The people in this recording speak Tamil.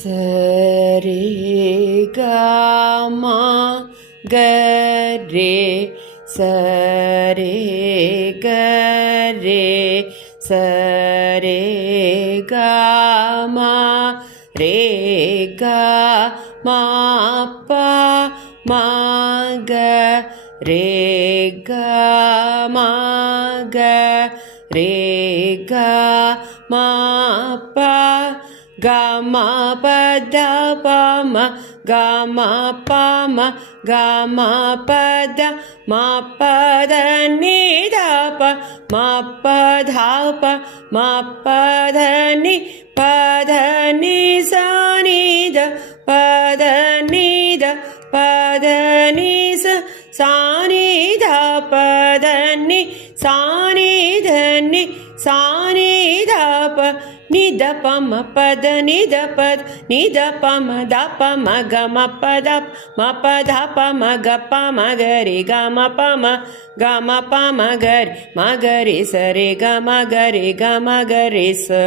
சரி கமா கரே சரே கரே சரே கமா ரே கமா பா மாக ரே கமாக ரே கமா பா gama pada pama gama pama gama pada ma pada ni da pa ma pada pa ma pada ni sa ni da pada ni sa ni da pada ni sa ni da pa ni da pa ma pada ni da pa ma da pa ma ga ma pa da pa ma ga pa ma ga re ga ma pa ma ga re sa re ga ma ga re sa.